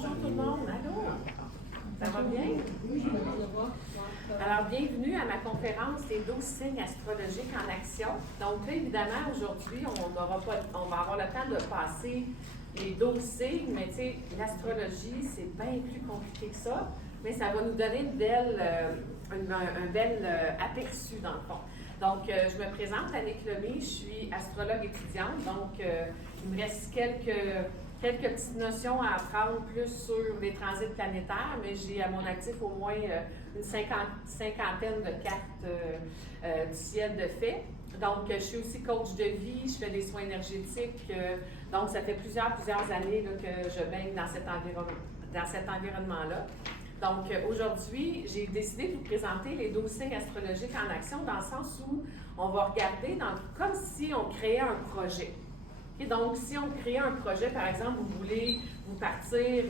Bonjour tout le monde, allô? Ça va bien? Oui, alors, bienvenue à ma conférence des 12 signes astrologiques en action. Donc, là, évidemment, aujourd'hui, on va avoir le temps de passer les 12 signes, mais tu sais, l'astrologie, c'est bien plus compliqué que ça, mais ça va nous donner un bel aperçu, dans le fond. Donc, je me présente, Annick Lemay, je suis astrologue étudiante, donc il me reste quelques petites notions à apprendre plus sur les transits planétaires, mais j'ai à mon actif au moins une cinquantaine de cartes du ciel de fait. Donc, je suis aussi coach de vie, je fais des soins énergétiques, donc ça fait plusieurs années là, que je baigne dans cet environnement-là. Donc, aujourd'hui, j'ai décidé de vous présenter les 12 signes astrologiques en action dans le sens où on va regarder comme si on créait un projet. Et donc, si on crée un projet, par exemple, vous voulez vous partir,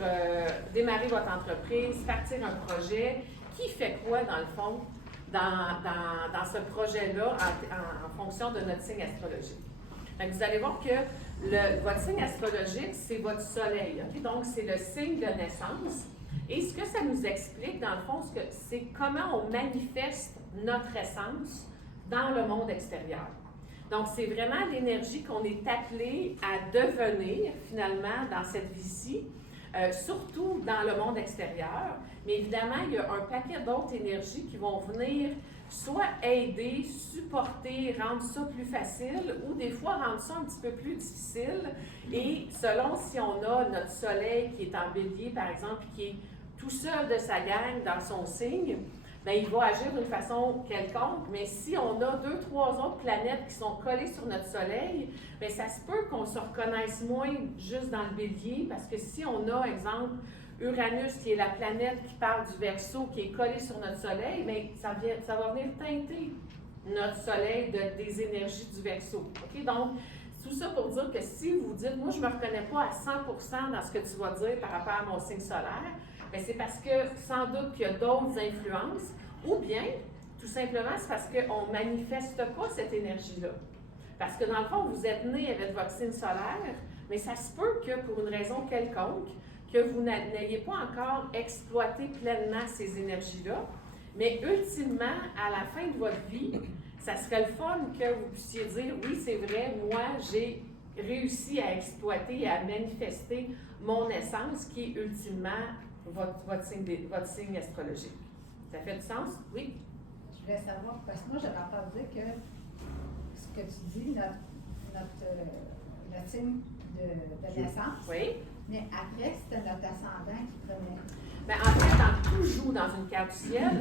démarrer votre entreprise, partir un projet, qui fait quoi, dans le fond, dans ce projet-là, en fonction de notre signe astrologique? Donc, vous allez voir que votre signe astrologique, c'est votre soleil. Okay? Donc, c'est le signe de naissance. Et ce que ça nous explique, dans le fond, c'est comment on manifeste notre essence dans le monde extérieur. Donc, c'est vraiment l'énergie qu'on est appelé à devenir, finalement, dans cette vie-ci, surtout dans le monde extérieur. Mais évidemment, il y a un paquet d'autres énergies qui vont venir soit aider, supporter, rendre ça plus facile, ou des fois rendre ça un petit peu plus difficile. Et selon si on a notre soleil qui est en bélier, par exemple, qui est tout seul de sa gang dans son signe, bien, il va agir d'une façon quelconque, mais si on a 2, 3 autres planètes qui sont collées sur notre soleil, bien, ça se peut qu'on se reconnaisse moins juste dans le bélier, parce que si on a, exemple, Uranus, qui est la planète qui parle du Verseau, qui est collée sur notre soleil, bien, ça va venir teinter notre soleil des énergies du Verseau. Okay? Donc, tout ça pour dire que si vous dites, moi, je ne me reconnais pas à 100% dans ce que tu vas dire par rapport à mon signe solaire, bien, c'est parce que sans doute qu'il y a d'autres influences, ou bien, tout simplement, c'est parce qu'on ne manifeste pas cette énergie-là. Parce que dans le fond, vous êtes né avec votre signe solaire, mais ça se peut que pour une raison quelconque, que vous n'ayez pas encore exploité pleinement ces énergies-là, mais ultimement, à la fin de votre vie, ça serait le fun que vous puissiez dire, oui, c'est vrai, moi, j'ai réussi à exploiter et à manifester mon essence, qui est ultimement votre signe astrologique. Ça fait du sens? Oui? Je voulais savoir, parce que moi, j'avais entendu que ce que tu dis, notre signe de naissance, oui. Mais après, c'était notre ascendant qui prenait. Bien, en fait, tout joue dans une carte du ciel.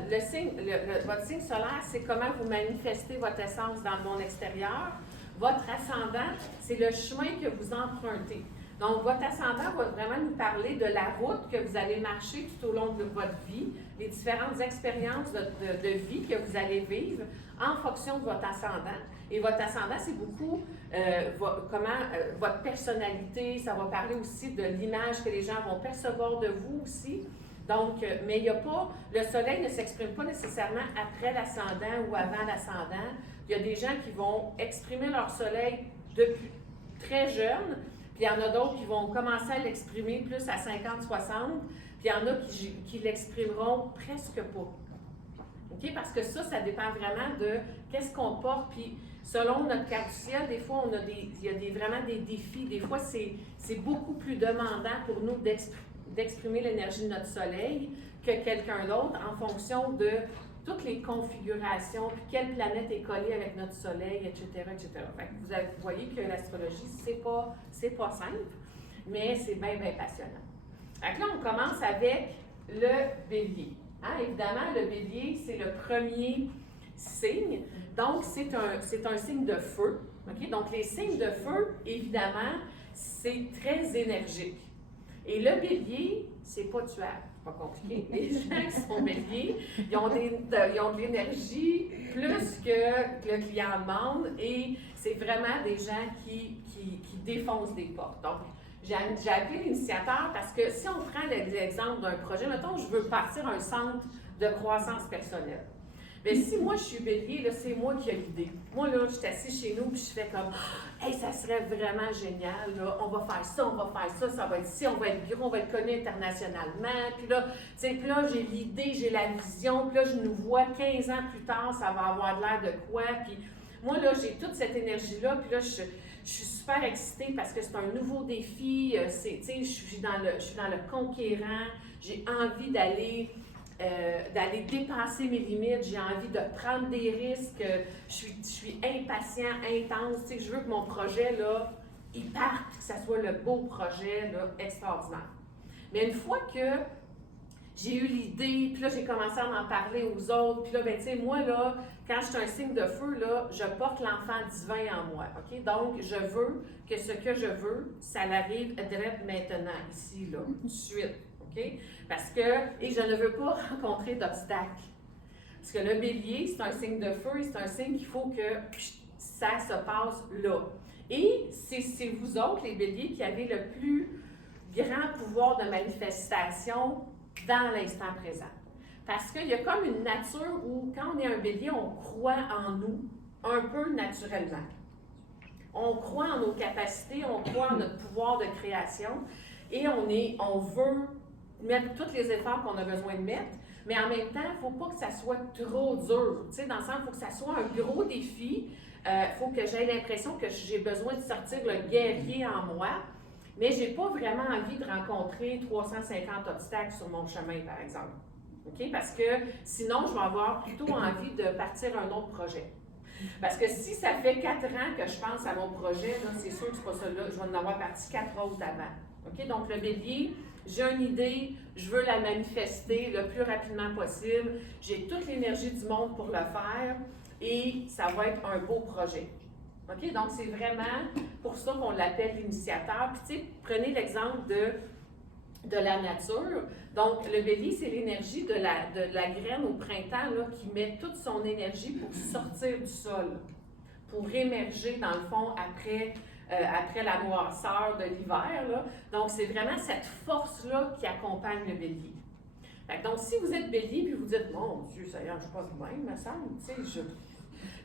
Votre signe solaire, c'est comment vous manifestez votre essence dans le monde extérieur. Votre ascendant, c'est le chemin que vous empruntez. Donc, votre ascendant va vraiment nous parler de la route que vous allez marcher tout au long de votre vie, les différentes expériences de vie que vous allez vivre en fonction de votre ascendant. Et votre ascendant, c'est beaucoup votre personnalité, ça va parler aussi de l'image que les gens vont percevoir de vous aussi. Donc, mais il n'y a pas, le soleil ne s'exprime pas nécessairement après l'ascendant ou avant l'ascendant. Il y a des gens qui vont exprimer leur soleil depuis très jeune, puis il y en a d'autres qui vont commencer à l'exprimer plus à 50-60, puis il y en a qui l'exprimeront presque pas. Okay? Parce que ça dépend vraiment de qu'est-ce qu'on porte, puis selon notre carte du ciel, des fois, il y a vraiment des défis. Des fois, c'est beaucoup plus demandant pour nous d'exprimer l'énergie de notre soleil que quelqu'un d'autre en fonction de toutes les configurations, puis quelle planète est collée avec notre soleil, etc., etc. Fait que vous voyez que l'astrologie, c'est pas simple, mais c'est bien, bien passionnant. Fait que là, on commence avec le bélier. Hein? Évidemment, le bélier, c'est le premier signe. Donc, c'est un signe de feu. Okay? Donc, les signes de feu, évidemment, c'est très énergique. Et le bélier, c'est pas tuable. C'est pas compliqué. Les gens qui sont béliers, ils ont de l'énergie plus que le client demande et c'est vraiment des gens qui défoncent des portes. Donc, j'ai appelé l'initiateur parce que si on prend l'exemple d'un projet, mettons, je veux partir un centre de croissance personnelle. Mais si moi je suis bélier, là, c'est moi qui ai l'idée. Moi, là, je suis assise chez nous, puis je fais comme, hey, ça serait vraiment génial, là, on va faire ça, ça va être ici, on va être gros, on va être connu internationalement. Puis là, j'ai l'idée, j'ai la vision, puis là, je nous vois 15 ans plus tard, ça va avoir de l'air de quoi. Puis moi, là, j'ai toute cette énergie-là, puis là, je suis super excitée parce que c'est un nouveau défi, je suis dans le conquérant, j'ai envie d'aller dépasser mes limites, j'ai envie de prendre des risques, je suis impatient, intense, je veux que mon projet, là, il parte, que ça soit le beau projet, là, extraordinaire. Mais une fois que j'ai eu l'idée, puis là, j'ai commencé à en parler aux autres, puis là, ben, tu sais, moi, là, quand je suis un signe de feu, là, je porte l'enfant divin en moi, OK? Donc, je veux que ce que je veux, ça l'arrive direct maintenant, ici, là, tout de suite, OK? Parce que, et je ne veux pas rencontrer d'obstacles. Parce que le bélier, c'est un signe de feu, et c'est un signe qu'il faut que ça se passe là. Et c'est vous autres, les béliers, qui avez le plus grand pouvoir de manifestation dans l'instant présent. Parce qu'il y a comme une nature où, quand on est un bélier, on croit en nous un peu naturellement. On croit en nos capacités, on croit en notre pouvoir de création et on veut mettre tous les efforts qu'on a besoin de mettre, mais en même temps, il ne faut pas que ça soit trop dur. Tu sais, dans le sens, il faut que ça soit un gros défi. Il faut que j'aie l'impression que j'ai besoin de sortir le guerrier en moi, mais je n'ai pas vraiment envie de rencontrer 350 obstacles sur mon chemin, par exemple. OK? Parce que sinon, je vais avoir plutôt envie de partir à un autre projet. Parce que si ça fait 4 ans que je pense à mon projet, c'est sûr que c'est pas ça là, je vais en avoir parti 4 autres avant. OK? Donc, le bélier, j'ai une idée, je veux la manifester le plus rapidement possible, j'ai toute l'énergie du monde pour le faire et ça va être un beau projet. OK? Donc, c'est vraiment pour ça qu'on l'appelle l'initiateur. Puis, tu sais, prenez l'exemple de la nature. Donc, le bélier, c'est l'énergie de la graine au printemps là, qui met toute son énergie pour sortir du sol, pour émerger, dans le fond, après la noirceur de l'hiver. Là. Donc, c'est vraiment cette force-là qui accompagne le bélier. Donc, si vous êtes bélier puis vous dites « Mon Dieu, ça y est, je suis pas bien, me semble, tu sais,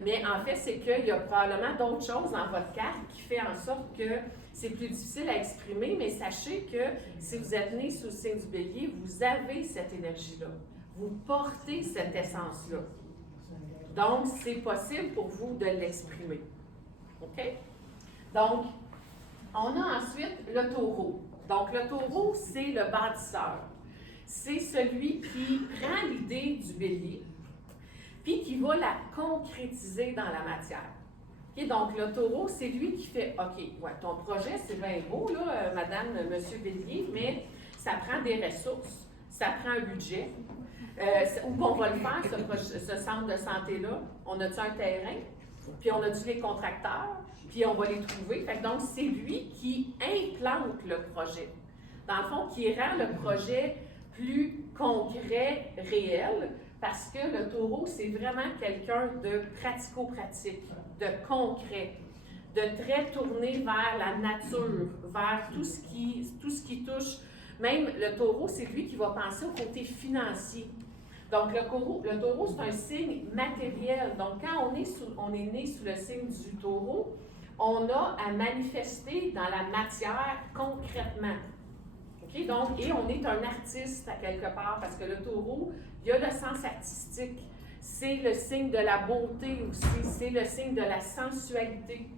Mais en fait, c'est qu'il y a probablement d'autres choses dans votre carte qui fait en sorte que c'est plus difficile à exprimer, mais sachez que si vous êtes né sous le signe du bélier, vous avez cette énergie-là. Vous portez cette essence-là. Donc, c'est possible pour vous de l'exprimer. OK? Donc, on a ensuite le taureau. Donc, le taureau, c'est le bâtisseur. C'est celui qui prend l'idée du bélier, puis qui va la concrétiser dans la matière. Okay, donc, le taureau, c'est lui qui fait « OK, ouais, ton projet, c'est bien beau, là, madame, monsieur Bélier, mais ça prend des ressources, ça prend un budget. Où on va le faire, ce centre de santé-là? On a-tu un terrain? Puis on a-tu les contracteurs? Puis on va les trouver. » Fait que donc, c'est lui qui implante le projet. Dans le fond, qui rend le projet plus concret, réel, parce que le taureau, c'est vraiment quelqu'un de pratico-pratique, de concret, de très tourné vers la nature, vers tout ce qui touche. Même le taureau, c'est lui qui va penser au côté financier. Donc, le taureau, c'est un signe matériel. Donc, quand on est né sous le signe du taureau, on a à manifester dans la matière concrètement. Okay? Donc, et on est un artiste à quelque part, parce que le taureau, il y a le sens artistique. C'est le signe de la beauté aussi, c'est le signe de la sensualité.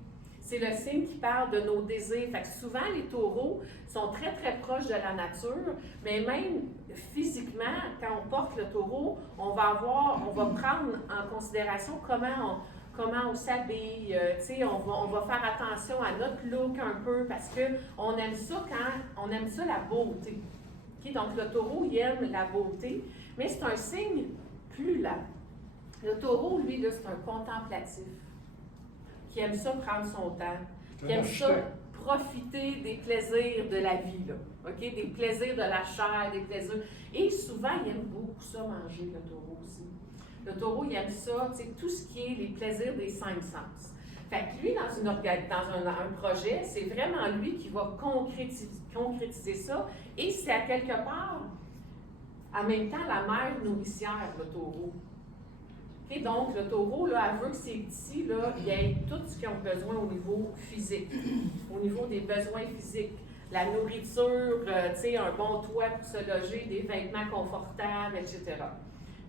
C'est le signe qui parle de nos désirs. Fait que souvent, les taureaux sont très, très proches de la nature, mais même physiquement, quand on porte le taureau, on va prendre en considération comment on s'habille, on va faire attention à notre look un peu, parce qu'on aime ça on aime ça la beauté. Okay? Donc, le taureau, il aime la beauté, mais c'est un signe plus lent. Le taureau, lui, là, c'est un contemplatif, qui aime ça prendre son temps, qui aime ça profiter des plaisirs de la vie, là, okay? Des plaisirs de la chair, des plaisirs. Et souvent, il aime beaucoup ça manger, le taureau aussi. Le taureau, il aime ça, tout ce qui est les plaisirs des 5 sens. Fait que lui, dans un projet, c'est vraiment lui qui va concrétiser ça. Et c'est à quelque part, en même temps, la mère nourricière, le taureau. Okay, donc, le taureau, là, elle veut que ses petits, là, ils aient tout ce qu'ils ont besoin au niveau physique, au niveau des besoins physiques. La nourriture, tu sais, un bon toit pour se loger, des vêtements confortables, etc.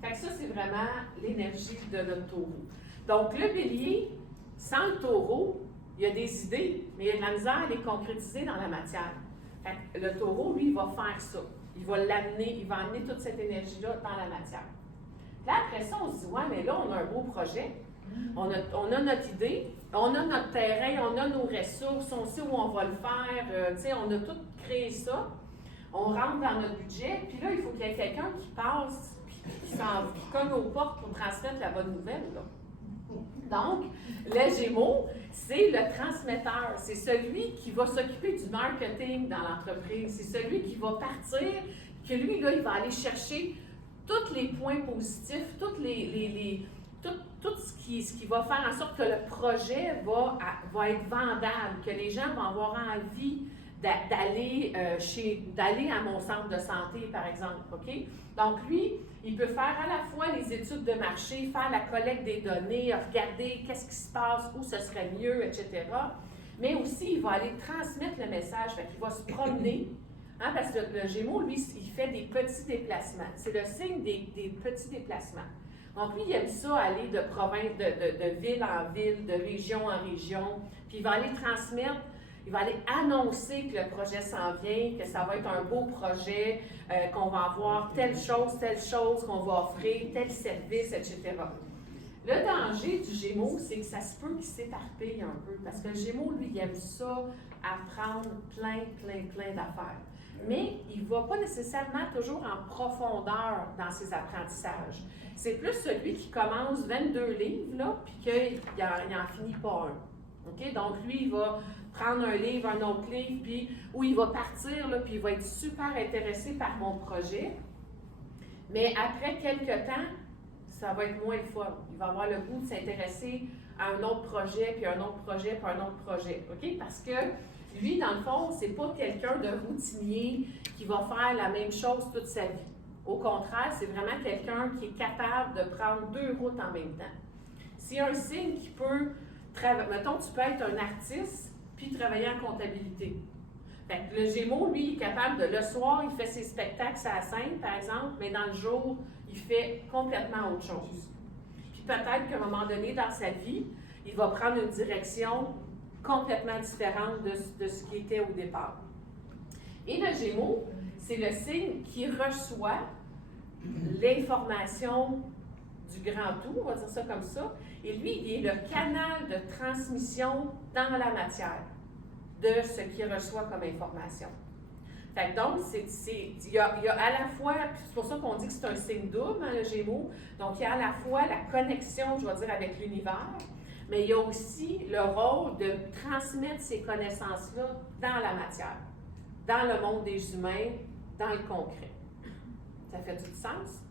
Fait que ça, c'est vraiment l'énergie de notre taureau. Donc, le bélier, sans le taureau, il y a des idées, mais il y a de la misère à les concrétiser dans la matière. Fait que le taureau, lui, il va faire ça. Il va l'amener, il va amener toute cette énergie-là dans la matière. Là, après ça, on se dit, ouais, mais là, on a un beau projet. On a notre idée, on a notre terrain, on a nos ressources, on sait où on va le faire, tu sais, on a tout créé ça. On rentre dans notre budget, puis là, il faut qu'il y ait quelqu'un qui passe, puis qui cogne aux portes pour transmettre la bonne nouvelle, là. Donc, le Gémeaux, c'est le transmetteur. C'est celui qui va s'occuper du marketing dans l'entreprise. C'est celui qui va partir, que lui, là, il va aller chercher tous les points positifs, tout ce qui va faire en sorte que le projet va être vendable, que les gens vont avoir envie d'aller à mon centre de santé, par exemple. OK? Donc, lui, il peut faire à la fois les études de marché, faire la collecte des données, regarder qu'est-ce qui se passe, où ce serait mieux, etc. Mais aussi, il va aller transmettre le message. Fait qu'il va se promener, hein, parce que le Gémeaux, lui, il fait des petits déplacements. C'est le signe des petits déplacements. Donc, lui, il aime ça, aller de province, de ville en ville, de région en région, puis il va aller transmettre. Il va aller annoncer que le projet s'en vient, que ça va être un beau projet, qu'on va avoir telle chose qu'on va offrir, tel service, etc. Le danger du Gémeaux, c'est que ça se peut qu'il s'éparpille un peu, parce que le Gémeaux, lui, il aime ça, apprendre plein d'affaires. Mais il ne va pas nécessairement toujours en profondeur dans ses apprentissages. C'est plus celui qui commence 22 livres, là, puis qu'il n'en finit pas un. Okay? Donc, lui, il va prendre un livre, un autre livre, puis où il va partir, là, puis il va être super intéressé par mon projet. Mais après quelques temps, ça va être moins le fun. Il va avoir le goût de s'intéresser à un autre projet, puis un autre projet, puis un autre projet. OK? Parce que lui, dans le fond, c'est pas quelqu'un de routinier qui va faire la même chose toute sa vie. Au contraire, c'est vraiment quelqu'un qui est capable de prendre deux routes en même temps. S'il y a un signe qui peut travailler, mettons, tu peux être un artiste, puis travailler en comptabilité. Fait que le Gémeaux, lui, il est capable de, le soir, il fait ses spectacles à la scène, par exemple, mais dans le jour, il fait complètement autre chose. Puis peut-être qu'à un moment donné dans sa vie, il va prendre une direction complètement différente de ce qui était au départ. Et le Gémeaux, c'est le signe qui reçoit l'information du grand tout, on va dire ça comme ça, et lui, il est le canal de transmission dans la matière de ce qu'il reçoit comme information. Fait que donc, il y a à la fois, c'est pour ça qu'on dit que c'est un signe double, hein, le Gémeaux, donc il y a à la fois la connexion, je vais dire, avec l'univers, mais il y a aussi le rôle de transmettre ces connaissances-là dans la matière, dans le monde des humains, dans le concret. Ça fait du sens?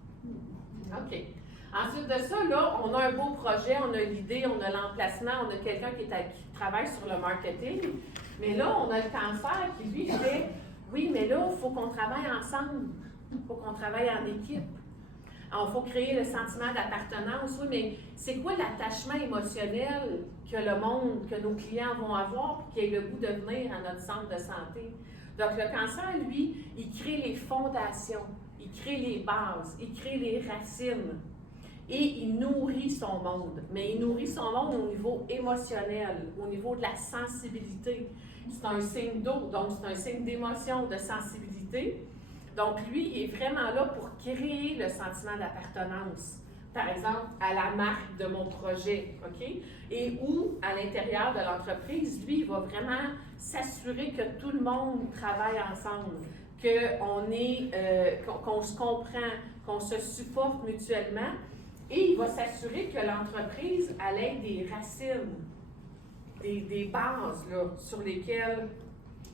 OK. Ensuite de ça, là, on a un beau projet, on a l'idée, on a l'emplacement, on a quelqu'un qui travaille sur le marketing. Mais là, on a le cancer qui, lui, fait « Oui, mais là, il faut qu'on travaille ensemble, il faut qu'on travaille en équipe. Il faut créer le sentiment d'appartenance. Oui, mais c'est quoi l'attachement émotionnel que le monde, que nos clients vont avoir pour qu'ils aient le goût de venir à notre centre de santé? » Donc, le cancer, lui, il crée les fondations, il crée les bases, il crée les racines. Et il nourrit son monde, mais il nourrit son monde au niveau émotionnel, au niveau de la sensibilité. C'est un signe d'eau, donc c'est un signe d'émotion, de sensibilité. Donc lui, il est vraiment là pour créer le sentiment d'appartenance. Par exemple, à la marque de mon projet, OK? Et où, à l'intérieur de l'entreprise, lui, il va vraiment s'assurer que tout le monde travaille ensemble, qu'on se comprend, qu'on se supporte mutuellement. Et il va s'assurer que l'entreprise ait des racines, des bases là, sur lesquelles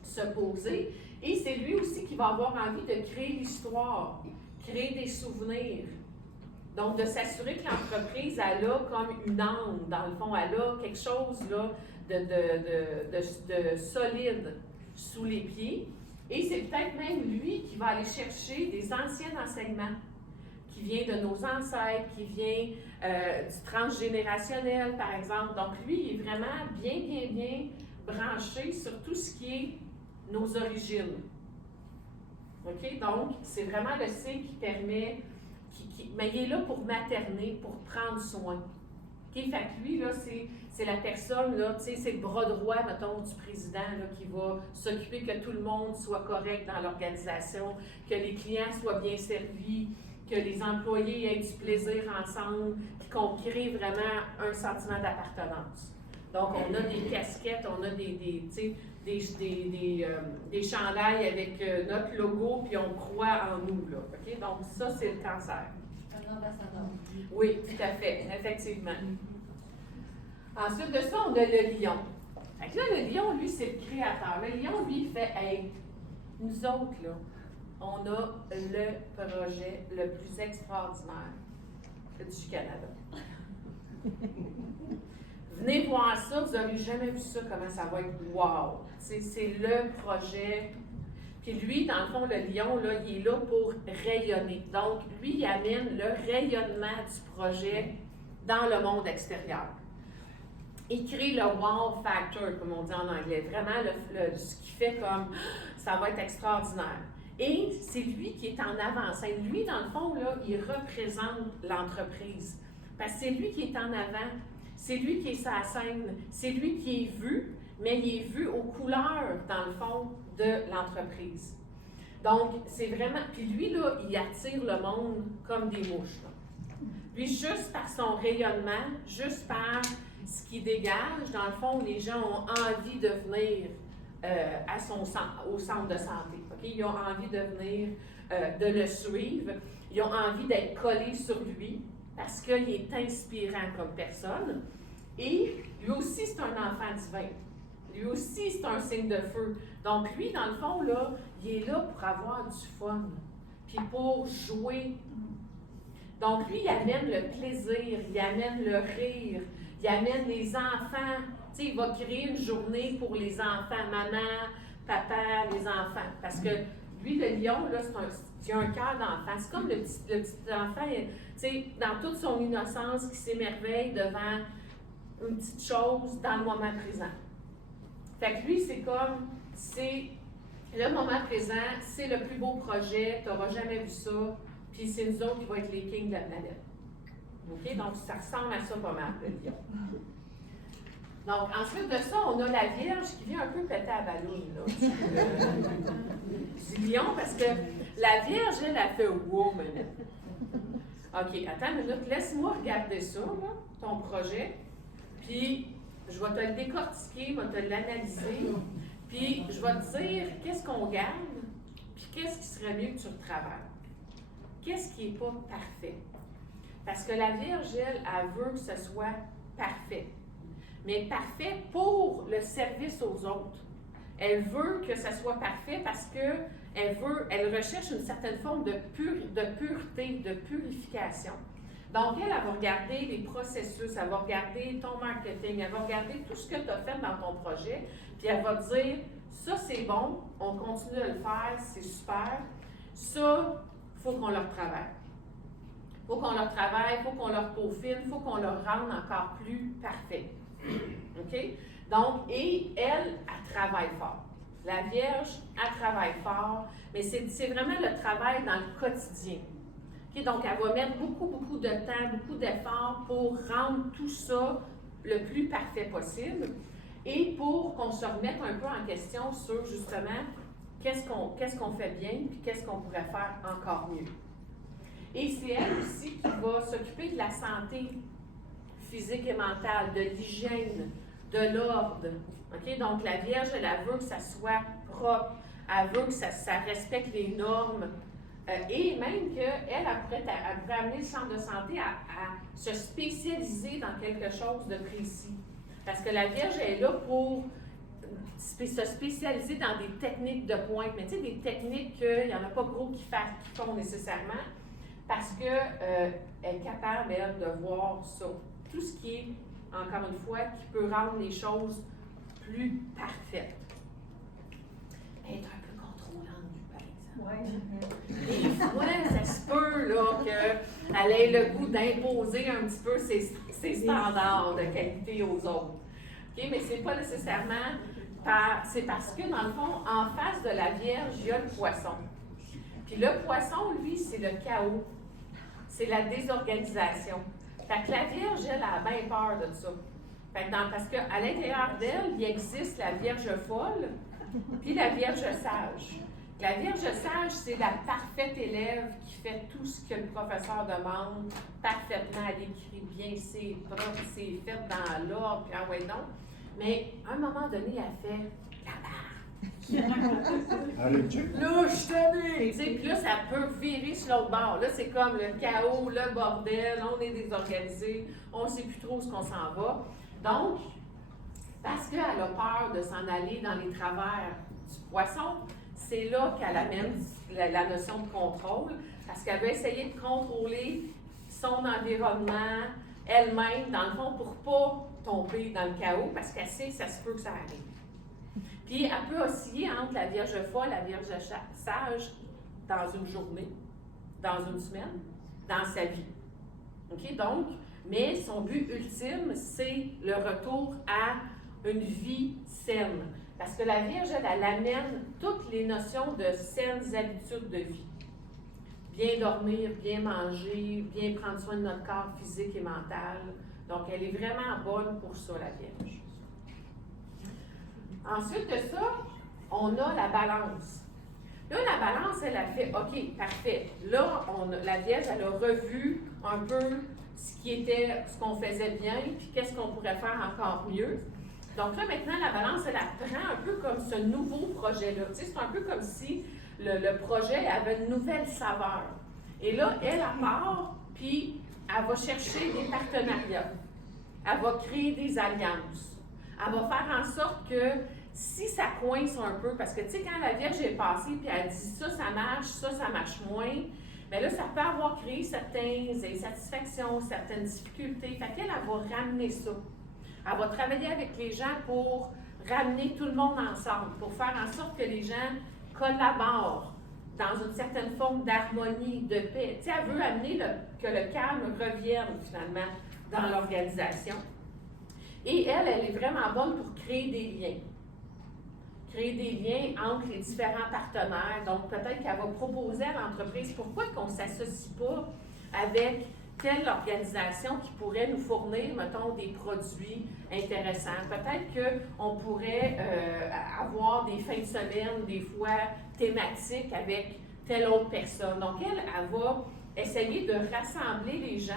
se poser. Et c'est lui aussi qui va avoir envie de créer l'histoire, créer des souvenirs. Donc, de s'assurer que l'entreprise, elle a comme une âme, dans le fond, elle a quelque chose là, de solide sous les pieds. Et c'est peut-être même lui qui va aller chercher des anciens enseignements, qui vient de nos ancêtres, qui vient du transgénérationnel, par exemple. Donc, lui, il est vraiment bien branché sur tout ce qui est nos origines. OK? Donc, c'est vraiment le signe qui permet, mais il est là pour materner, pour prendre soin. OK? Fait que lui, là, c'est la personne, là, tu sais, c'est le bras droit, mettons, du président, là, qui va s'occuper que tout le monde soit correct dans l'organisation, que les clients soient bien servis, que les employés aient du plaisir ensemble, puis qu'on crée vraiment un sentiment d'appartenance. Donc, on a des casquettes, on a des chandails avec notre logo, puis on croit en nous, là. OK? Donc, ça, c'est le cancer. Un ambassadeur. Oui, tout à fait, effectivement. Ensuite de ça, on a le lion. Fait que là, le lion, lui, c'est le créateur. Le lion, lui, il fait, hey, nous autres, là, on a le projet le plus extraordinaire du Canada. Venez voir ça, vous n'aurez jamais vu ça, comment ça va être wow! C'est le projet. Puis lui, dans le fond, le lion, là, il est là pour rayonner. Donc, lui, il amène le rayonnement du projet dans le monde extérieur. Il crée le wow factor, comme on dit en anglais. Vraiment, ce qui fait comme, ça va être extraordinaire. Et c'est lui qui est en avant-scène. Lui, dans le fond, là, il représente l'entreprise. Parce que c'est lui qui est en avant. C'est lui qui est sa scène, c'est lui qui est vu, mais il est vu aux couleurs, dans le fond, de l'entreprise. Donc, c'est vraiment... Puis lui, là, il attire le monde comme des mouches, là. Lui, juste par son rayonnement, juste par ce qu'il dégage, dans le fond, les gens ont envie de venir au centre de santé. Okay? Ils ont envie de venir, de le suivre. Ils ont envie d'être collés sur lui, parce qu'il est inspirant comme personne. Et lui aussi, c'est un enfant divin. Lui aussi, c'est un signe de feu. Donc, lui, dans le fond, là, il est là pour avoir du fun, puis pour jouer. Donc, lui, il amène le plaisir, il amène le rire, il amène les enfants. Tu sais, il va créer une journée pour les enfants, maman, papa, les enfants. Parce que lui, le lion, là, il a un cœur d'enfant. C'est comme le petit enfant, tu sais, dans toute son innocence, qui s'émerveille devant une petite chose dans le moment présent. Fait que lui, c'est le moment présent, c'est le plus beau projet, tu n'auras jamais vu ça, puis c'est nous autres qui vont être les kings de la planète. OK? Donc, ça ressemble à ça pas mal, le lion. Donc, ensuite de ça, on a la Vierge qui vient un peu péter à ballon, là, du lion, parce que la Vierge, elle a fait « wow » minute. OK, attends une minute, laisse-moi regarder ça, là, ton projet, puis je vais te le décortiquer, je vais te l'analyser, puis je vais te dire qu'est-ce qu'on garde, puis qu'est-ce qui serait mieux que tu retravailles. Qu'est-ce qui n'est pas parfait? Parce que la Vierge, elle veut que ce soit parfait. Mais parfait pour le service aux autres. Elle veut que ça soit parfait parce qu'elle recherche une certaine forme de pureté, de purification. Donc, elle va regarder les processus, elle va regarder ton marketing, elle va regarder tout ce que tu as fait dans ton projet, puis elle va te dire, ça c'est bon, on continue de le faire, c'est super. Ça, il faut qu'on le retravaille. Il faut qu'on le retravaille, il faut qu'on le peaufine, il faut qu'on le rende encore plus parfait. OK? Donc, et elle travaille fort. La Vierge, elle travaille fort, mais c'est vraiment le travail dans le quotidien. OK? Donc, elle va mettre beaucoup de temps, beaucoup d'efforts pour rendre tout ça le plus parfait possible et pour qu'on se remette un peu en question sur, justement, qu'est-ce qu'on fait bien puis qu'est-ce qu'on pourrait faire encore mieux. Et c'est elle aussi qui va s'occuper de la santé physique et mentale, de l'hygiène, de l'ordre. Okay? Donc, la Vierge, elle veut que ça soit propre, elle veut que ça respecte les normes, et même qu'elle pourrait amener le centre de santé à se spécialiser dans quelque chose de précis. Parce que la Vierge est là pour se spécialiser dans des techniques de pointe, mais tu sais, des techniques qu'il n'y en a pas gros qui font nécessairement, parce qu'elle est capable, elle, de voir ça. Tout ce qui est, encore une fois, qui peut rendre les choses plus parfaites. Être un peu contrôlante, par exemple. Oui. Des fois, ça se peut, peu là, qu'elle ait le goût d'imposer un petit peu ses standards de qualité aux autres. Okay? Mais c'est pas nécessairement c'est parce que, dans le fond, en face de la Vierge, il y a le poisson. Puis le poisson, lui, c'est le chaos. C'est la désorganisation. Fait que la Vierge, elle a bien peur de ça. Fait que parce qu'à l'intérieur d'elle, il existe la Vierge folle, puis la Vierge sage. La Vierge sage, c'est la parfaite élève qui fait tout ce que le professeur demande parfaitement. Elle écrit bien, c'est propre, c'est fait dans l'ordre, puis ah ouais non. Mais à un moment donné, elle fait la barre. Là, je tenais! Puis là, ça peut virer sur l'autre bord. Là, c'est comme le chaos, le bordel, on est désorganisé, on ne sait plus trop où on s'en va. Donc, parce qu'elle a peur de s'en aller dans les travers du poisson, c'est là qu'elle amène la notion de contrôle, parce qu'elle veut essayer de contrôler son environnement, elle-même, dans le fond, pour ne pas tomber dans le chaos, parce qu'elle sait que ça se peut que ça arrive. Puis, elle peut osciller entre la Vierge folle et la Vierge sage dans une journée, dans une semaine, dans sa vie. OK? Donc, mais son but ultime, c'est le retour à une vie saine. Parce que la Vierge, elle amène toutes les notions de saines habitudes de vie. Bien dormir, bien manger, bien prendre soin de notre corps physique et mental. Donc, elle est vraiment bonne pour ça, la Vierge. Ensuite de ça, on a la Balance. Là, la Balance, elle a fait, OK, parfait. Là, la Vierge, elle a revu un peu ce qu'on faisait bien, puis qu'est-ce qu'on pourrait faire encore mieux. Donc là, maintenant, la Balance, elle apprend un peu comme ce nouveau projet-là. Tu sais, c'est un peu comme si le projet avait une nouvelle saveur. Et là, elle part, puis elle va chercher des partenariats. Elle va créer des alliances. Elle va faire en sorte que si ça coince un peu, parce que tu sais, quand la Vierge est passée, puis elle dit ça marche, ça marche moins, bien là, ça peut avoir créé certaines insatisfactions, certaines difficultés. Fait qu'elle, elle va ramener ça. Elle va travailler avec les gens pour ramener tout le monde ensemble, pour faire en sorte que les gens collaborent dans une certaine forme d'harmonie, de paix. Tu sais, elle veut amener que le calme revienne finalement dans l'organisation. Et elle est vraiment bonne pour créer des liens. Créer des liens entre les différents partenaires. Donc, peut-être qu'elle va proposer à l'entreprise pourquoi qu'on ne s'associe pas avec telle organisation qui pourrait nous fournir, mettons, des produits intéressants. Peut-être qu'on pourrait avoir des fins de semaine, des fois thématiques avec telle autre personne. Donc, elle va essayer de rassembler les gens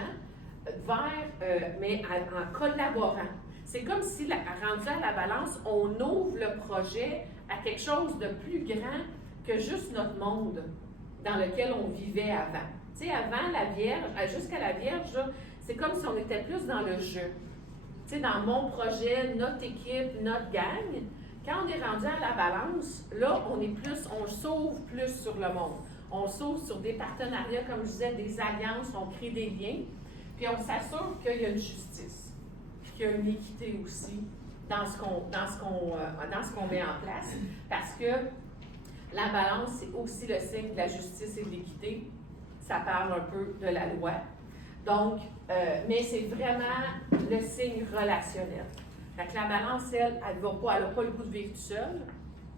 mais en collaborant. C'est comme si, rendu à la Balance, on ouvre le projet à quelque chose de plus grand que juste notre monde dans lequel on vivait avant. Tu sais, avant la Vierge, jusqu'à la Vierge, c'est comme si on était plus dans le jeu. Tu sais, dans mon projet, notre équipe, notre gang. Quand on est rendu à la Balance, là, on s'ouvre plus sur le monde. On s'ouvre sur des partenariats, comme je disais, des alliances, on crée des liens. Puis on s'assure qu'il y a une justice, puis qu'il y a une équité aussi dans ce qu'on met en place. Parce que la Balance, c'est aussi le signe de la justice et de l'équité. Ça parle un peu de la loi. Donc, mais c'est vraiment le signe relationnel. Fait que la Balance, elle n'a pas le goût de vivre toute seule.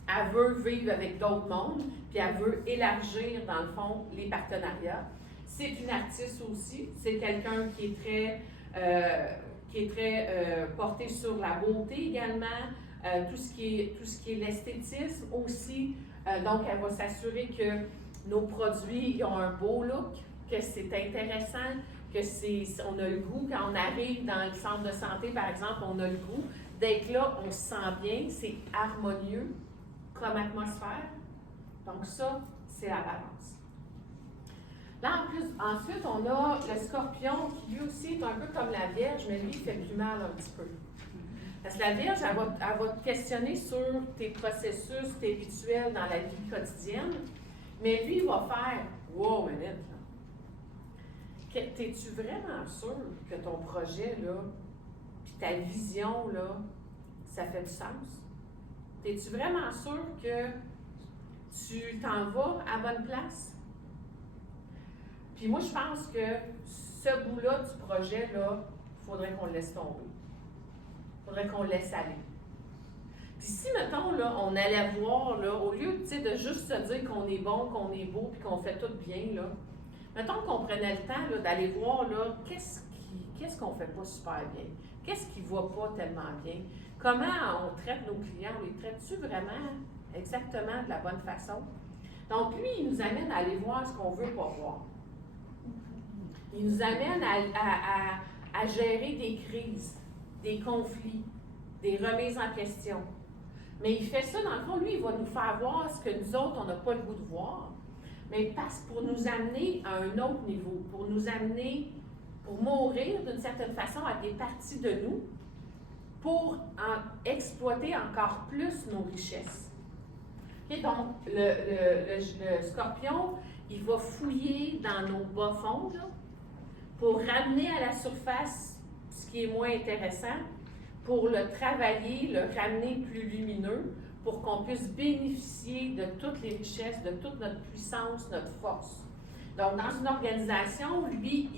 Elle veut vivre avec d'autres mondes, puis elle veut élargir, dans le fond, les partenariats. C'est une artiste aussi. C'est quelqu'un qui est très porté sur la beauté également, tout ce qui est l'esthétisme aussi. Donc, elle va s'assurer que nos produits ont un beau look, que c'est intéressant, on a le goût, quand on arrive dans le centre de santé, par exemple, on a le goût d'être là, on se sent bien, c'est harmonieux comme atmosphère. Donc ça, c'est la Balance. Là, ensuite, on a le Scorpion qui lui aussi est un peu comme la Vierge, mais lui, il fait plus mal un petit peu. Parce que la Vierge, elle va te questionner sur tes processus, tes rituels dans la vie quotidienne, mais lui, il va faire « Wow, minute, là. T'es-tu vraiment sûr que ton projet, là, puis ta vision, là, ça fait du sens? T'es-tu vraiment sûr que tu t'en vas à bonne place? » Puis moi, je pense que ce bout-là du projet-là, il faudrait qu'on le laisse tomber. Il faudrait qu'on le laisse aller. Puis si, mettons, là, on allait voir, là, au lieu de juste se dire qu'on est bon, qu'on est beau, puis qu'on fait tout bien, là, mettons qu'on prenait le temps là, d'aller voir là, qu'est-ce qu'on fait pas super bien, qu'est-ce qui va pas tellement bien, comment on traite nos clients, on les traite-tu vraiment exactement de la bonne façon? Donc lui, il nous amène à aller voir ce qu'on veut pas voir. Il nous amène à gérer des crises, des conflits, des remises en question. Mais il fait ça, dans le fond, lui, il va nous faire voir ce que nous autres, on n'a pas le goût de voir, mais pour nous amener à un autre niveau, pour nous amener, pour mourir d'une certaine façon à des parties de nous, pour exploiter encore plus nos richesses. Okay, donc, le scorpion, il va fouiller dans nos bas-fonds là, pour ramener à la surface ce qui est moins intéressant, pour le travailler, le ramener plus lumineux, pour qu'on puisse bénéficier de toutes les richesses, de toute notre puissance, notre force. Donc, dans une organisation, lui,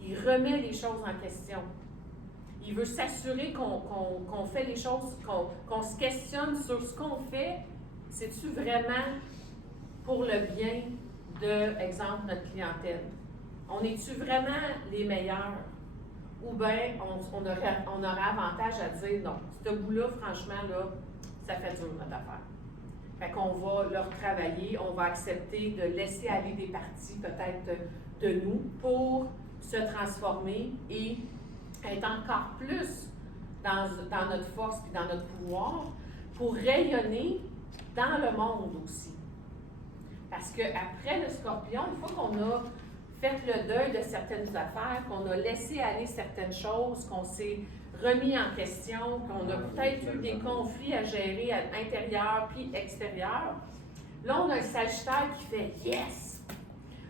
il remet les choses en question. Il veut s'assurer qu'on fait les choses, qu'on se questionne sur ce qu'on fait. C'est-tu vraiment pour le bien de, exemple, notre clientèle? On est-tu vraiment les meilleurs? Ou bien on aurait avantage à dire non, ce bout-là, franchement, là, ça fait dur notre affaire. Fait qu'on va le retravailler, on va accepter de laisser aller des parties peut-être de nous pour se transformer et être encore plus dans notre force et dans notre pouvoir pour rayonner dans le monde aussi. Parce qu'après le scorpion, une fois qu'on a fait le deuil de certaines affaires, qu'on a laissé aller certaines choses, qu'on s'est remis en question, qu'on a peut-être eu des conflits à gérer à l'intérieur puis extérieur, là, on a le Sagittaire qui fait « Yes! »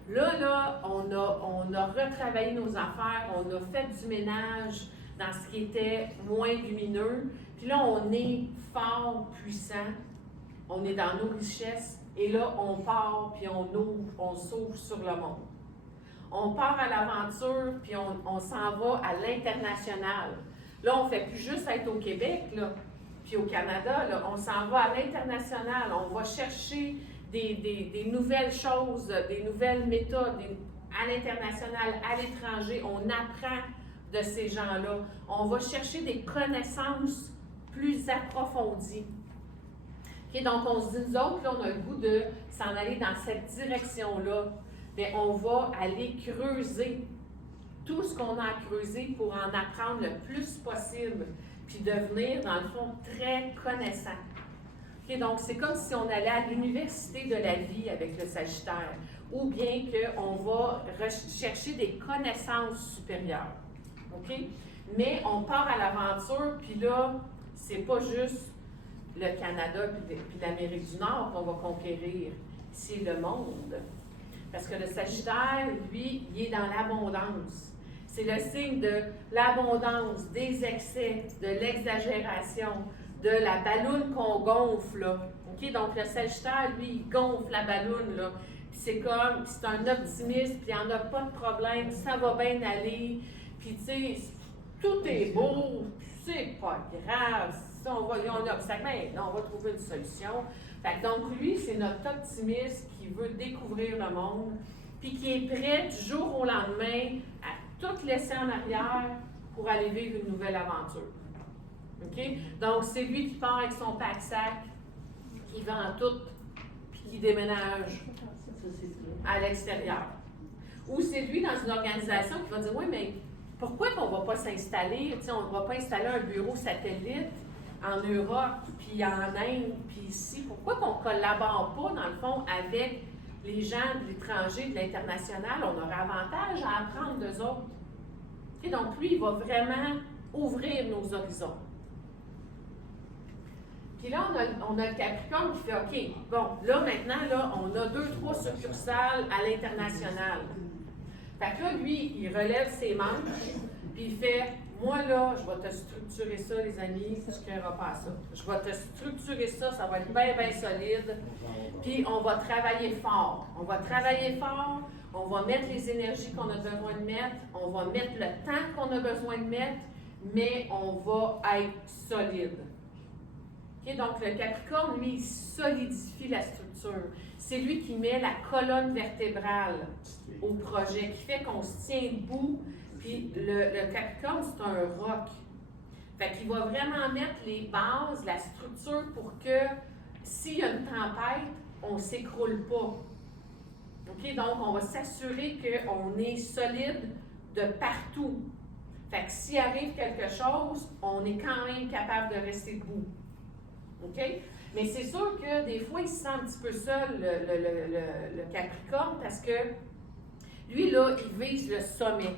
Là, on a retravaillé nos affaires, on a fait du ménage dans ce qui était moins lumineux, puis là, on est fort, puissant, on est dans nos richesses, et là, on part, puis on ouvre, on s'ouvre sur le monde. On part à l'aventure, puis on s'en va à l'international. Là, on ne fait plus juste être au Québec, là, puis au Canada, là, on s'en va à l'international. On va chercher des nouvelles choses, des nouvelles méthodes à l'international, à l'étranger. On apprend de ces gens-là. On va chercher des connaissances plus approfondies. Okay, donc, on se dit, nous autres, là, on a le goût de s'en aller dans cette direction-là. Mais on va aller creuser tout ce qu'on a à creuser pour en apprendre le plus possible, puis devenir, dans le fond, très connaissant. Okay, donc, c'est comme si on allait à l'université de la vie avec le Sagittaire, ou bien qu'on va chercher des connaissances supérieures. Okay? Mais on part à l'aventure, puis là, c'est pas juste le Canada puis l'Amérique du Nord qu'on va conquérir, c'est le monde. Parce que le Sagittaire, lui, il est dans l'abondance. C'est le signe de l'abondance, des excès, de l'exagération, de la balloune qu'on gonfle, là. Okay? Donc, le Sagittaire, lui, il gonfle la balloune, là. Puis c'est comme, c'est un optimiste, puis il n'y en a pas de problème, ça va bien aller. Puis, tu sais, tout est beau, c'est pas grave. Si on va, il y a un obstacle, mais on va trouver une solution. Fait que donc, lui, c'est notre optimiste qui veut découvrir le monde, puis qui est prêt du jour au lendemain à tout laisser en arrière pour aller vivre une nouvelle aventure. OK? Donc, c'est lui qui part avec son pack-sac, qui vend tout, puis qui déménage à l'extérieur. Ou c'est lui dans une organisation qui va dire, oui, mais pourquoi qu'on ne va pas s'installer, tu sais, on ne va pas installer un bureau satellite en Europe, puis en Inde, puis ici? Pourquoi qu'on ne collabore pas, dans le fond, avec les gens de l'étranger, de l'international? On aurait avantage à apprendre d'eux autres. Et donc, lui, il va vraiment ouvrir nos horizons. Puis là, on a le Capricorne qui fait, OK, bon, là, maintenant, là, on a 2-3 succursales à l'international. Fait que là, lui, il relève ses manches, puis il fait, moi, là, je vais te structurer ça, les amis, tu ne créeras pas à ça. Je vais te structurer ça, ça va être bien, bien solide. Puis, on va travailler fort. On va travailler fort, on va mettre les énergies qu'on a besoin de mettre, on va mettre le temps qu'on a besoin de mettre, mais on va être solide. Okay? Donc, le Capricorne, lui, il solidifie la structure. C'est lui qui met la colonne vertébrale au projet, qui fait qu'on se tient debout. Puis, le Capricorne, c'est un roc. Fait qu'il va vraiment mettre les bases, la structure pour que, s'il y a une tempête, on ne s'écroule pas. Okay? Donc, on va s'assurer qu'on est solide de partout. Fait que s'il arrive quelque chose, on est quand même capable de rester debout. OK? Mais c'est sûr que des fois, il se sent un petit peu seul, le Capricorne, parce que lui, là, il vise le sommet.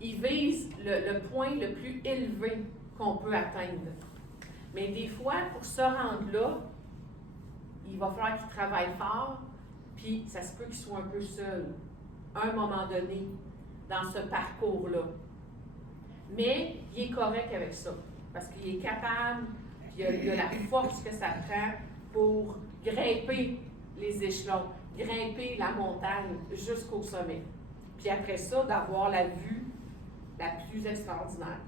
Il vise le point le plus élevé qu'on peut atteindre. Mais des fois, pour se rendre là, il va falloir qu'il travaille fort, puis ça se peut qu'il soit un peu seul, à un moment donné, dans ce parcours-là. Mais il est correct avec ça, parce qu'il est capable, il a la force que ça prend pour grimper les échelons, grimper la montagne jusqu'au sommet. Puis après ça, d'avoir la vue la plus extraordinaire.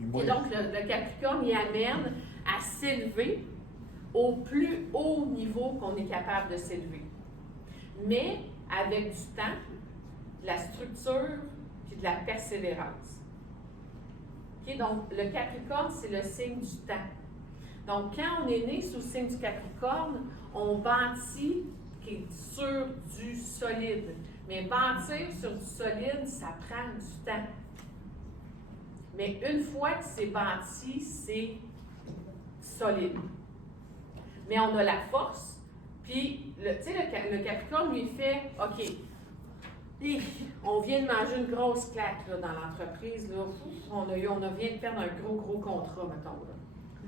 Et donc, le Capricorne, il amène à s'élever au plus haut niveau qu'on est capable de s'élever. Mais avec du temps, de la structure, puis de la persévérance. Okay? Donc, le Capricorne, c'est le signe du temps. Donc, quand on est né sous le signe du Capricorne, on bâtit sur du solide. Mais bâtir sur du solide, ça prend du temps. Mais une fois que c'est bâti, c'est solide. Mais on a la force, puis, tu sais, le Capricorne lui fait, OK, on vient de manger une grosse claque là, dans l'entreprise, là. On vient de perdre un gros contrat, mettons. Là.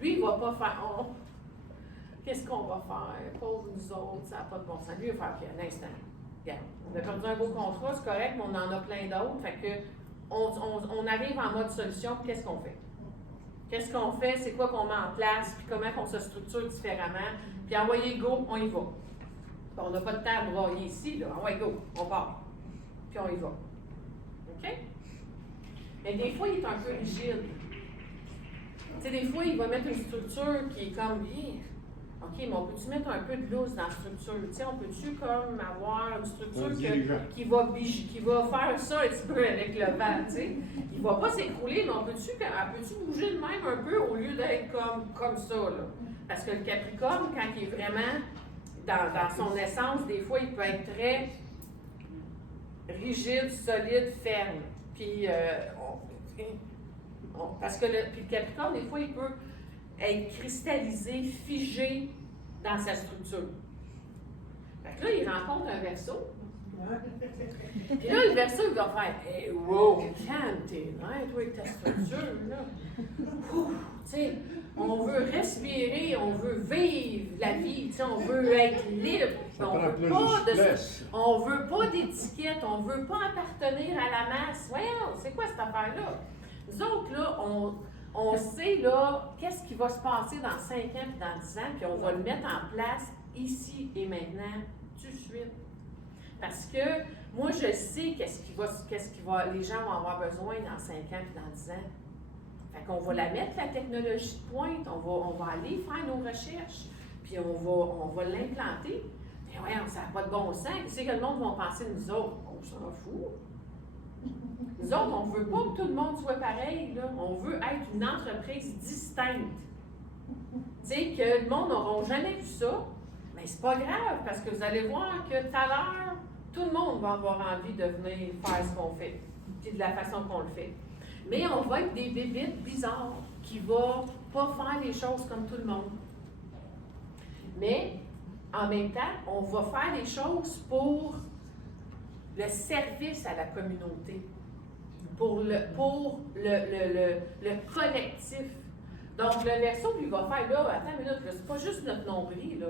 Lui, il ne va pas faire, qu'est-ce qu'on va faire? Pauvre nous autres, ça n'a pas de bon sens. Lui, il va faire, puis un instant, regarde, on a perdu un beau contrat, c'est correct, mais on en a plein d'autres, fait que on arrive en mode solution, puis qu'est-ce qu'on fait? Qu'est-ce qu'on fait? C'est quoi qu'on met en place? Puis comment on se structure différemment? Puis envoyez go, on y va. Puis on n'a pas de temps à broyer ici, là. Envoyez go, on part. Puis on y va. OK? Mais des fois, il est un peu rigide. Tu sais, des fois, il va mettre une structure qui est comme, OK, mais on peut-tu mettre un peu de loose dans la structure? Tu sais, on peut-tu comme avoir une structure qui va faire ça un petit peu avec le vent, tu sais? Il va pas s'écrouler, mais on peut-tu bouger de même un peu au lieu d'être comme ça, là? Parce que le Capricorne, quand il est vraiment dans son essence, des fois, il peut être très rigide, solide, ferme. Puis, parce que le Capricorne, des fois, il peut être cristallisé, figé dans sa structure. Fait que là, il rencontre un Verseau. Puis là, le Verseau, il va faire « Hey, wow, calme tes nerfs, toi, avec ta structure, là. » Tu sais, on veut respirer, on veut vivre la vie, tu sais, on veut être libre. On veut pas d'étiquette, on veut pas appartenir à la masse. Voyons, c'est quoi cette affaire-là? Nous autres, là, on sait, là, qu'est-ce qui va se passer dans 5 ans et dans 10 ans, puis on va le mettre en place ici et maintenant, tout de suite. Parce que moi, je sais les gens vont avoir besoin dans 5 ans et dans 10 ans. Fait qu'on va la mettre, la technologie de pointe, on va aller faire nos recherches, puis on va l'implanter. Mais ouais, ça n'a pas de bon sens. Qu'est-ce que le monde va penser de nous autres? On s'en fout. Nous autres, on ne veut pas que tout le monde soit pareil, là. On veut être une entreprise distincte. Tu sais, que le monde n'aura jamais vu ça, mais c'est pas grave, parce que vous allez voir que tout à l'heure, tout le monde va avoir envie de venir faire ce qu'on fait, puis de la façon qu'on le fait. Mais on va être des bébites bizarres qui ne vont pas faire les choses comme tout le monde. Mais, en même temps, on va faire les choses pour le service à la communauté, pour le collectif. Donc, le Verseau, lui, va faire, là, attends une minute, c'est pas juste notre nombril, là.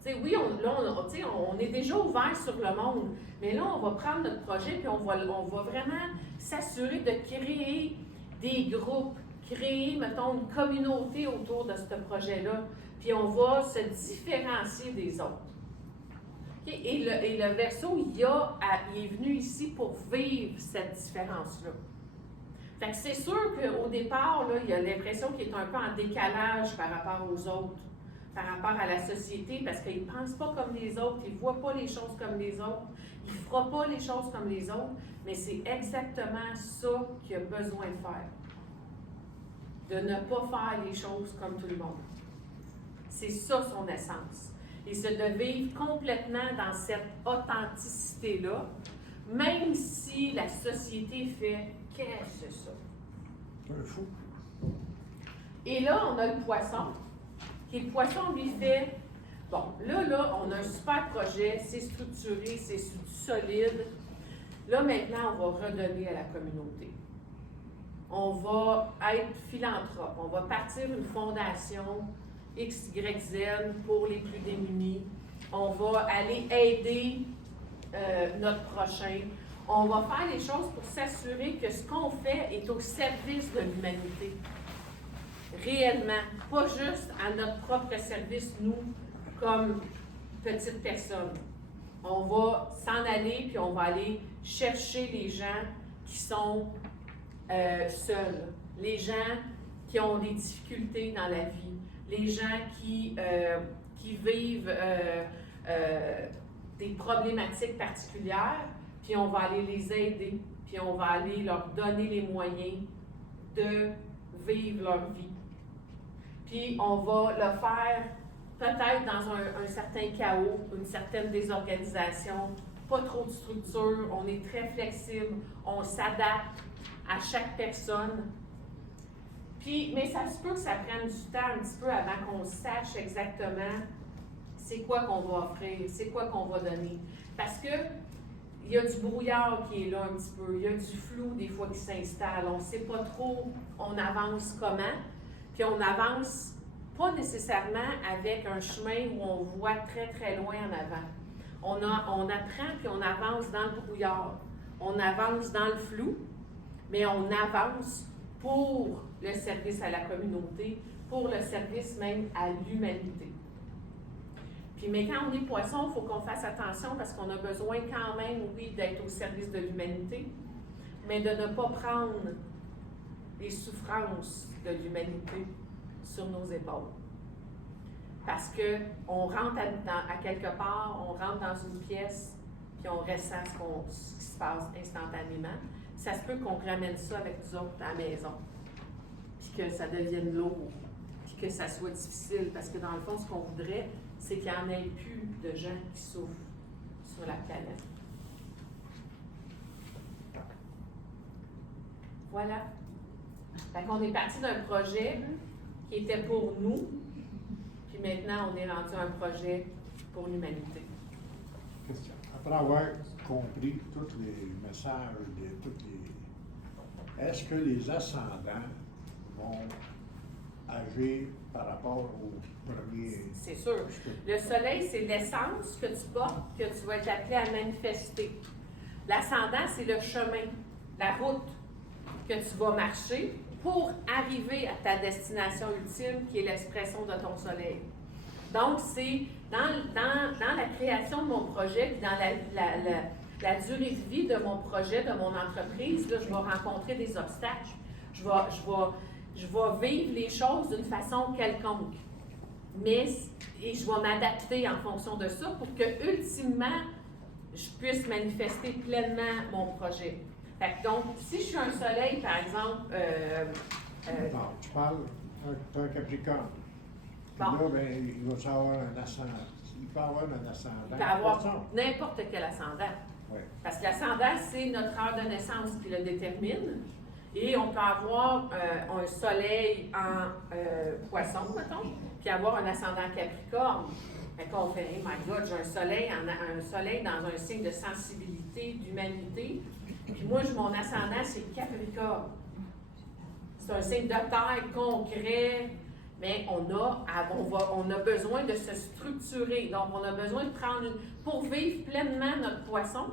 T'sais, oui, on est déjà ouvert sur le monde, mais là, on va prendre notre projet puis on va vraiment s'assurer de créer des groupes, créer, mettons, une communauté autour de ce projet-là, puis on va se différencier des autres. OK? Et le Verseau, il est venu ici pour vivre cette différence-là. Fait que c'est sûr qu'au départ, là, il y a l'impression qu'il est un peu en décalage par rapport aux autres, par rapport à la société, parce qu'il ne pense pas comme les autres, il ne voit pas les choses comme les autres, il ne fera pas les choses comme les autres, mais c'est exactement ça qu'il a besoin de faire. De ne pas faire les choses comme tout le monde. C'est ça son essence. Et c'est de vivre complètement dans cette authenticité-là, même si la société fait « qu'est-ce que c'est ça? » C'est un fou. Et là, on a le poisson. Et le poisson lui fait, bon, là, on a un super projet, c'est structuré, c'est solide. Là, maintenant, on va redonner à la communauté. On va être philanthrope. On va partir une fondation XYZ pour les plus démunis. On va aller aider notre prochain. On va faire les choses pour s'assurer que ce qu'on fait est au service de l'humanité. Réellement, pas juste à notre propre service, nous, comme petites personnes. On va s'en aller, puis on va aller chercher les gens qui sont seuls, les gens qui ont des difficultés dans la vie, les gens qui vivent des problématiques particulières, puis on va aller les aider, puis on va aller leur donner les moyens de vivre leur vie. Puis on va le faire peut-être dans un certain chaos, une certaine désorganisation, pas trop de structure, on est très flexible, on s'adapte à chaque personne. Puis, mais ça se peut que ça prenne du temps un petit peu avant qu'on sache exactement c'est quoi qu'on va offrir, c'est quoi qu'on va donner. Parce que il y a du brouillard qui est là un petit peu, il y a du flou des fois qui s'installe, on ne sait pas trop on avance comment, puis on avance pas nécessairement avec un chemin où on voit très très loin en avant. On apprend puis on avance dans le brouillard, on avance dans le flou, mais on avance pour le service à la communauté, pour le service même à l'humanité. Puis, mais quand on est poisson, il faut qu'on fasse attention parce qu'on a besoin quand même, oui, d'être au service de l'humanité, mais de ne pas prendre les souffrances de l'humanité sur nos épaules. Parce qu'on rentre à quelque part, on rentre dans une pièce, puis on ressent ce qui se passe instantanément. Ça se peut qu'on ramène ça avec nous autres à la maison, puis que ça devienne lourd, puis que ça soit difficile, parce que dans le fond, ce qu'on voudrait, c'est qu'il n'y en ait plus de gens qui souffrent sur la planète. Voilà. Fait qu'on est parti d'un projet qui était pour nous, puis maintenant, on est rendu à un projet pour l'humanité. Question. Après avoir compris tous les messages de toutes les... Est-ce que les ascendants vont agir par rapport au premier... C'est sûr. Le soleil, c'est l'essence que tu portes, que tu vas être appelé à manifester. L'ascendant, c'est le chemin, la route que tu vas marcher pour arriver à ta destination ultime, qui est l'expression de ton soleil. Donc, c'est dans la création de mon projet, puis dans la durée de vie de mon projet, de mon entreprise, là, je vais rencontrer des obstacles. Je vais vivre les choses d'une façon quelconque. Et je vais m'adapter en fonction de ça pour que, ultimement, je puisse manifester pleinement mon projet. Fait que donc, si je suis un soleil, par exemple... non, tu parles d'un Capricorne. Puis Bon. là, ben, il va avoir un ascendant. Il peut avoir un ascendant. Il peut avoir n'importe quel ascendant. Oui. Parce que l'ascendant, c'est notre heure de naissance qui le détermine. Et on peut avoir un soleil en poisson, mettons, puis avoir un ascendant capricorne. Fait qu'on fait, hey my God, j'ai un soleil dans un signe de sensibilité, d'humanité. Puis moi, mon ascendant, c'est Capricorne. C'est un signe de terre concret, mais on a besoin de se structurer. Donc, on a besoin de pour vivre pleinement notre poisson,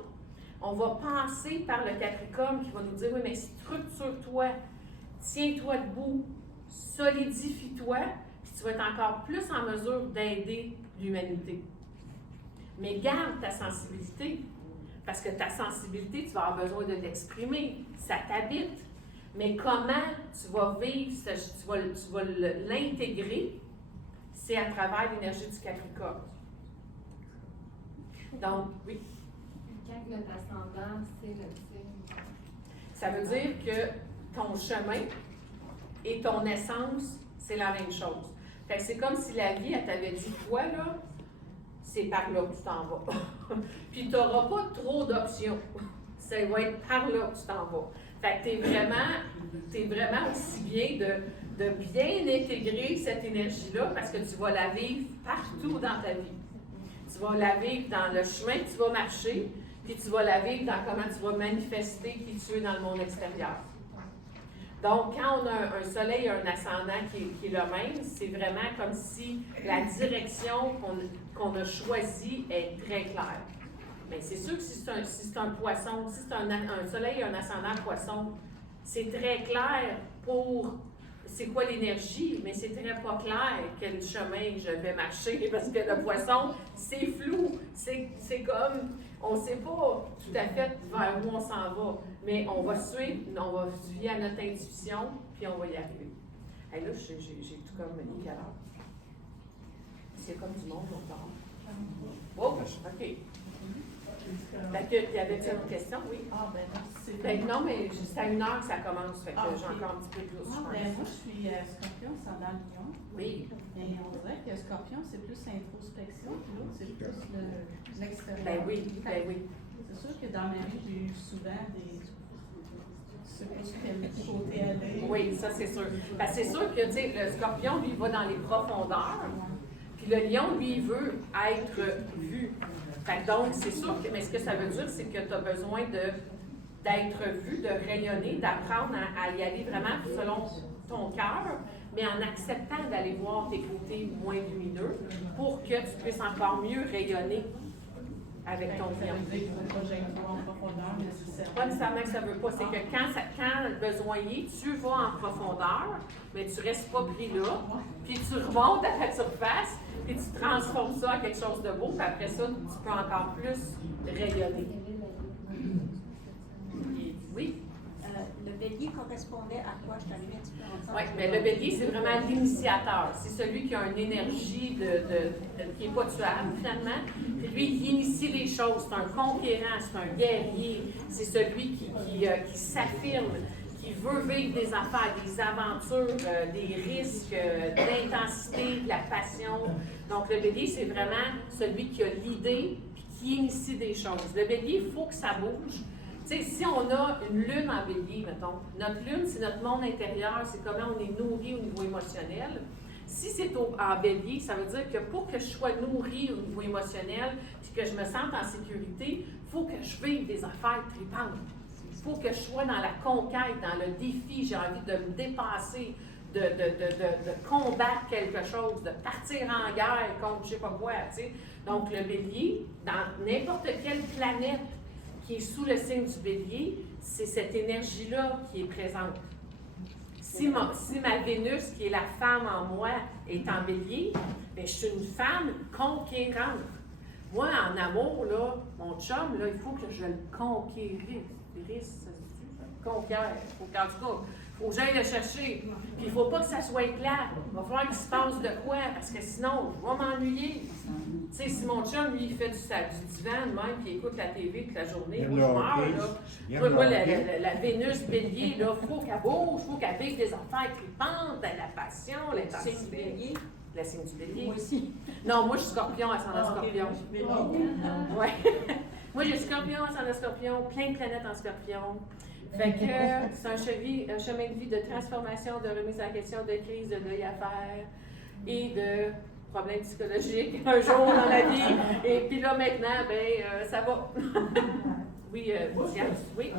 on va passer par le Capricorne qui va nous dire, oui, mais structure-toi, tiens-toi debout, solidifie-toi, puis tu vas être encore plus en mesure d'aider l'humanité. Mais garde ta sensibilité. Parce que ta sensibilité, tu vas avoir besoin de l'exprimer. Ça t'habite. Mais comment tu vas vivre, tu vas l'intégrer, c'est à travers l'énergie du Capricorne. Donc, oui. Quand notre ascendant, c'est le signe. Ça veut dire que ton chemin et ton essence, c'est la même chose. Fait que c'est comme si la vie, elle t'avait dit, toi, là, c'est par là que tu t'en vas. Puis tu n'auras pas trop d'options. Ça va être par là que tu t'en vas. Fait que t'es vraiment aussi bien de bien intégrer cette énergie-là parce que tu vas la vivre partout dans ta vie. Tu vas la vivre dans le chemin que tu vas marcher, puis tu vas la vivre dans comment tu vas manifester qui tu es dans le monde extérieur. Donc, quand on a un soleil et un ascendant qui est le même, c'est vraiment comme si la direction qu'on a choisie est très claire. Mais c'est sûr que si c'est un poisson, si c'est un soleil et un ascendant poisson, c'est très clair pour c'est quoi l'énergie, mais c'est très pas clair quel chemin je vais marcher parce que le poisson, c'est flou. C'est comme, on ne sait pas tout à fait vers où on s'en va, mais on va suivre à notre intuition, puis on va y arriver. Et là, j'ai tout comme mis quelle heure? C'est comme du monde, on parle. Oh, OK. Fait que, y avait-tu une question? Oui. Ah, ben non, c'est. Ben non, mais c'est à 1h que ça commence, fait que j'ai encore un petit peu plus, je Ah, pense. ben moi, je suis scorpion, c'est dans le lion. Oui. Et on dirait que scorpion, c'est plus introspection, puis l'autre, c'est plus l'extérieur. Ben oui, ben oui. C'est sûr que dans ma vie, j'ai eu souvent des. Ce que je fais le côté aller. Oui, ça c'est sûr. Parce que c'est sûr que, tu sais, le scorpion, lui, va dans les profondeurs, puis le lion, lui, il veut être vu. Fait que donc, c'est sûr que, mais ce que ça veut dire, c'est que tu as besoin d'être vu, de rayonner, d'apprendre à y aller vraiment selon ton cœur, mais en acceptant d'aller voir tes côtés moins lumineux pour que tu puisses encore mieux rayonner avec ton Ça client. veut dire qu'il ne faut pas que j'aille trop en profondeur nécessairement. Pas nécessairement que ça veut pas, c'est que quand le besoin y est, tu vas en profondeur, mais tu restes pas pris là, puis tu remontes à la surface, puis tu transformes ça en quelque chose de beau, puis après ça, tu peux encore plus rayonner. Oui? Le bélier correspondait à quoi? Je suis arrivée un petit peu ensemble. Oui, mais le bélier, c'est vraiment l'initiateur. C'est celui qui a une énergie qui n'est pas tuable, finalement. Puis lui, il initie les choses. C'est un conquérant, c'est un guerrier. C'est celui qui s'affirme, qui veut vivre des affaires, des aventures, des risques, de l'intensité, de la passion. Donc, le bélier, c'est vraiment celui qui a l'idée puis qui initie des choses. Le bélier, il faut que ça bouge. Tu sais, si on a une lune en bélier, mettons, notre lune, c'est notre monde intérieur, c'est comment on est nourri au niveau émotionnel. Si c'est en bélier, ça veut dire que pour que je sois nourri au niveau émotionnel, puis que je me sente en sécurité, il faut que je vive des affaires tripantes. Il faut que je sois dans la conquête, dans le défi, j'ai envie de me dépasser, de combattre quelque chose, de partir en guerre contre je ne sais pas quoi, tu sais. Donc, le bélier, dans n'importe quelle planète, qui est sous le signe du bélier, c'est cette énergie-là qui est présente. Si ma Vénus, qui est la femme en moi, est en bélier, bien, je suis une femme conquérante. Moi, en amour, là, mon chum, là, il faut que je le conquérisse. Conquiert. En tout cas, il faut que j'aille le chercher. Puis il ne faut pas que ça soit plat. Il va falloir qu'il se passe de quoi, parce que sinon, je vais m'ennuyer. Tu sais, si mon chum, lui, il fait du divan de même, puis il écoute la TV toute la journée, moi, je meurs, là. Moi, la Vénus bélier, là, il faut qu'elle bouge, il faut qu'elle vive des affaires tripantes, la passion, l'intensité. La signe du bélier. Moi aussi. Non, moi, je suis scorpion, ascendant scorpion. Ouais. Moi, j'ai scorpion, ascendant scorpion, plein de planètes en scorpion. Fait que c'est un chemin de vie de transformation, de remise en question, de crise, de deuil à faire et de problèmes psychologiques un jour dans la vie. Et puis là, maintenant, ben, ça va. Oui, Diane, oui.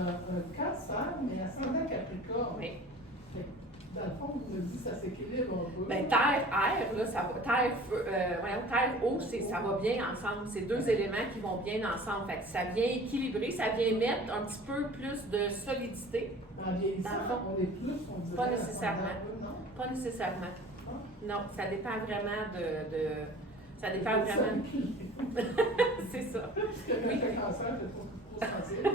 Cancer, mais ascendant Capricorne. Oui. Dans le fond, vous me dites que ça s'équilibre un peu. Ben, terre, air, là, ça va. Terre, feu, terre, eau, ça va bien ensemble. C'est deux éléments qui vont bien ensemble. Fait que ça vient équilibrer, ça vient mettre un petit peu plus de solidité. En vieillissant, on est plus, on dirait. Pas nécessairement. Non? Pas nécessairement. Non, ça dépend vraiment de. Ça dépend vraiment. C'est ça. Parce que quand le cancer, t'es trop sensible.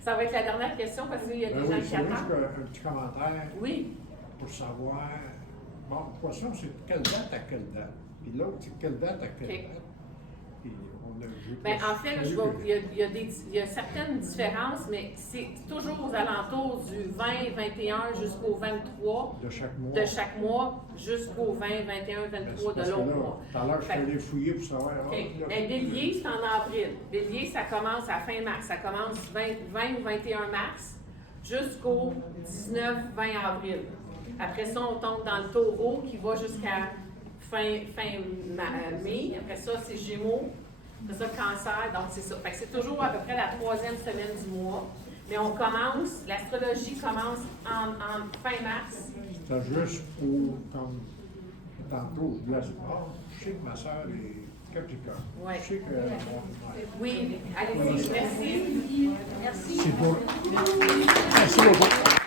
Ça va être la dernière question parce qu'il y a des gens oui, qui c'est juste attendent. un petit commentaire Oui. pour savoir. Bon, le poisson, c'est quelle date à quelle date? Puis l'autre, c'est quelle date à quelle OK. date? Puis on a, j'ai Ben, pas en fait, là, su- il y a certaines différences, mais c'est toujours aux alentours du 20, 21 jusqu'au 23 de chaque mois. jusqu'au 20, 21, Ben, 23 c'est de parce que l'autre là, mois. tout à l'heure, je suis Fait- allé fouiller pour savoir. OK. là, Ben, Bélier, c'est en avril. Bélier, ça commence à fin mars. Ça commence 20 ou 21 mars jusqu'au 19, 20 avril. Après ça, on tombe dans le taureau qui va jusqu'à fin mai. Après ça, c'est Gémeaux. Après ça, Cancer. Donc, c'est ça. Fait que c'est toujours à peu près la 3e semaine du mois. Mais on commence, l'astrologie commence en fin mars. C'est juste pour, comme tantôt, je voulais savoir, je sais que ma soeur est Capricorne. Ouais. Je sais que. Ouais. Oui, allez-y, merci. Merci. C'est pour. Merci beaucoup.